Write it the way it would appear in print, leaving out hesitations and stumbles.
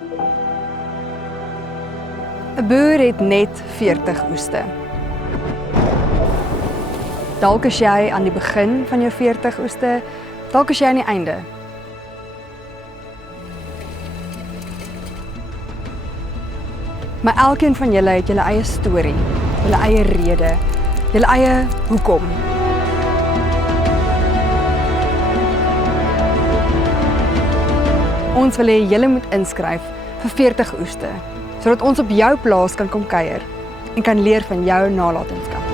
'n Boer het net 40 oeste. Dalk is jy aan die begin van jou 40 oeste, dalk is jy aan die einde. Maar elkeen van julle het julle eie storie, julle eie rede, julle eie hoekom. Ons wil hê julle moet inskryf vir 40 oeste, sodat ons op jou plaas kan kom kuier en kan leer van jou nalatenskap.